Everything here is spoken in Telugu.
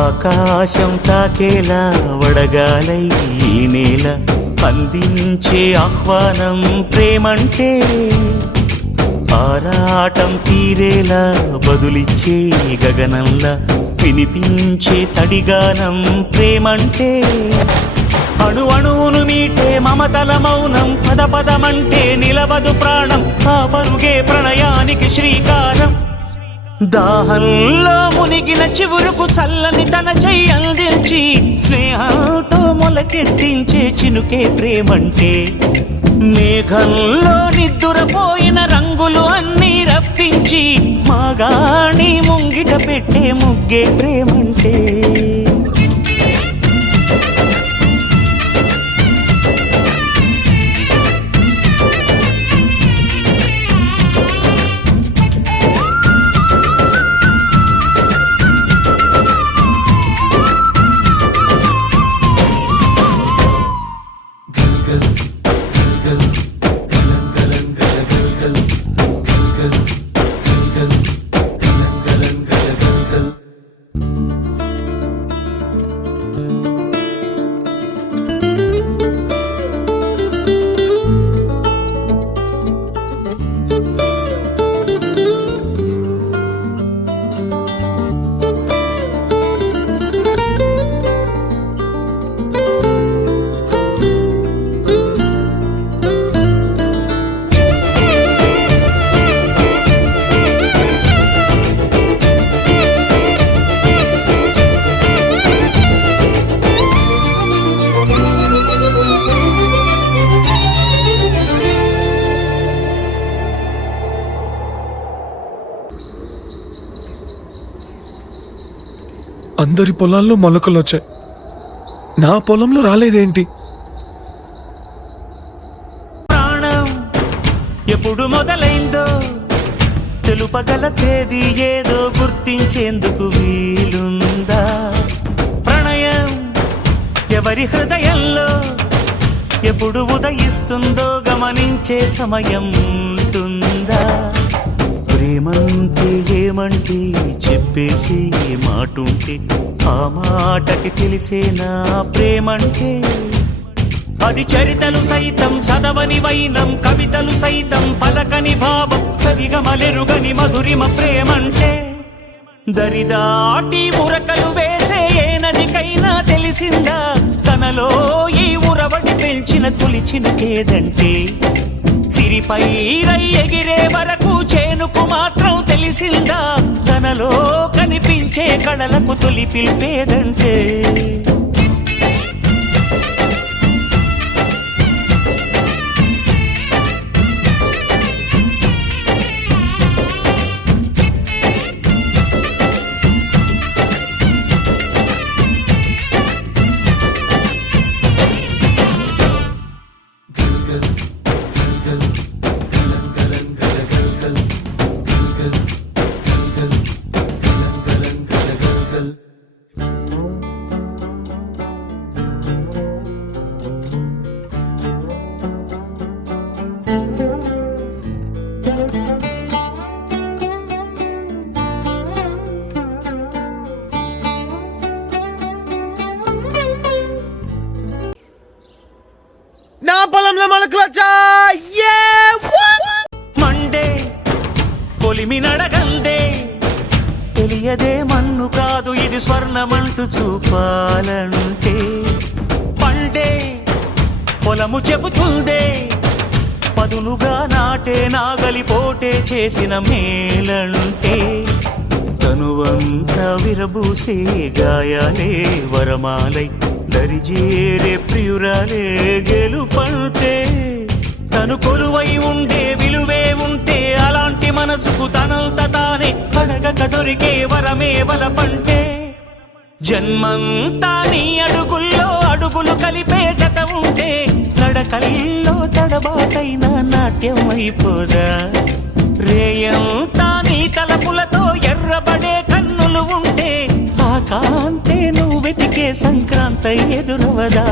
ఆకాశం తాకేలా వడగాలై ఈ నేల అందించే ఆహ్వానం ప్రేమంటే, ఆరాటం తీరేలా బదులిచ్చే గగనంలా వినిపించే తడిగానం ప్రేమంటే, అణు అణువును మీటే మమతల మౌనం పద పదమంటే నిలవదు ప్రాణం, ఆ పరుగే ప్రణయానికి శ్రీకారం. దాహంలో మునిగిన చివురుకు చల్లని తన చెయ్యి అందించి స్నేహంతో మొలకెత్తించే చినుకే ప్రేమంటే, మేఘంలో నిద్దురపోయిన రంగులు అన్నీ రప్పించి మాగాణి ముంగిట పెట్టే ముగ్గే ప్రేమంటే. అందరి పొలాల్లో మొలకలు వచ్చాయి, నా పొలంలో రాలేదేంటి? ప్రాణం ఎప్పుడు మొదలైందో తెలుపగల తేదీ ఏదో గుర్తించేందుకు వీలుందా? ప్రణయం ఎవరి హృదయంలో ఎప్పుడు ఉదయిస్తుందో గమనించే సమయం ఉంటుందా? ప్రేమంటే ఏమంటే చెప్పేసి మాటుంటే ఆ మాటకి తెలిసేనా ప్రేమంటే? అది చరితలు సైతం చదవని వైనం, కవితలు సైతం పలకని భావం, సరిగమలెరుగని మధురిమ ప్రేమంటే. దరిదాటి ఉరకలు వేసే ఏ నదికైనా తెలిసిందా తనలో ఈ ఉరవడి పెంచిన తొలిచిన కేదంటే? సిరిపై రై ఎగిరే వరకు చేనుకు మాత్రం తెలిసిందా తనలో కనిపించే కళలకు తొలి పిలిపేదంటే? నా పొలంలో మొలకలొచ్చా మండే పొలిమి నడగందే, తెలియదే మన్ను కాదు ఇది స్వర్ణమంటూ చూపాలంటే. పండే పొలము చెబుతుందే పదునుగా నాటే నాగలి పోటే చేసిన మేలంటే. తనువంతా విరబూసే గాయాలే వరమాలై దరిజేరే ప్రియురాలే గెలుపంటే. తను కొలువై ఉండే విలువే ఉంటే అలాంటి మనసుకు తనంత తానే అడగక దొరికే వరమే వలపంటే. జన్మంతా నీ అడుగుల్లో అడుగులు కలిపే జత ఉంటే నడకల్లో తడబాటైన నాట్యం అయిపోదా? రేయంతా నీ తలపులతో ఎర్రబడే కన్నులు ఉంటే ఆ కాంతే నువ్వు వెతికే సంక్రాంతి ఎదురవదా?